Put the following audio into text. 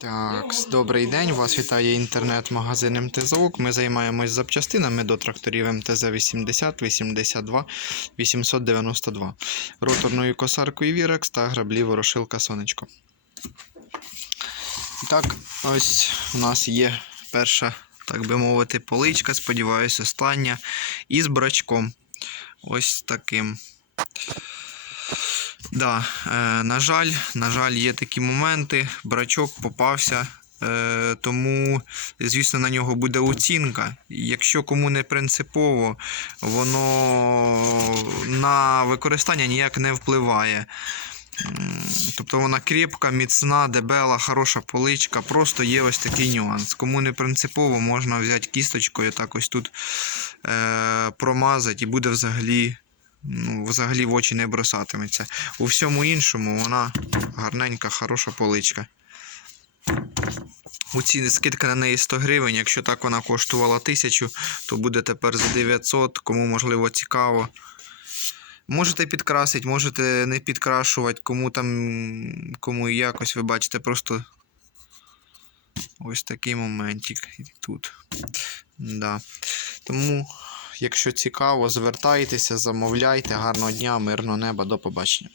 Так, добрий день. Вас вітає інтернет-магазин МТЗОК. Ми займаємось запчастинами до тракторів МТЗ 80, 82, 892, роторною косаркою Вірекс та граблі ворошилка Сонечко. Так, ось у нас є перша, так би мовити, поличка, сподіваюся, остання. Із брачком. Ось таким. Да, е, на жаль, на жаль, є такі моменти. Брачок попався. Е, тому, звісно, на нього буде оцінка. Якщо кому не принципово, воно на використання ніяк не впливає. Тобто вона крепка, міцна, дебела, хороша поличка. Просто є ось такий нюанс. Кому не принципово, можна взяти кісточкою, так ось тут е, промазати і буде взагалі ну, взагалі в очі не бросатиметься. У всьому іншому вона гарненька, хороша поличка. У ціні скидка на неї 100 гривень. Якщо так вона коштувала 1000, то буде тепер за 900. Кому можливо цікаво. Можете підкрасити, можете не підкрашувати, кому там, кому якось, ви бачите, просто ось такий моментик тут. Да. Тому Якщо цікаво, звертайтеся, замовляйте. Гарного дня, мирного неба, до побачення.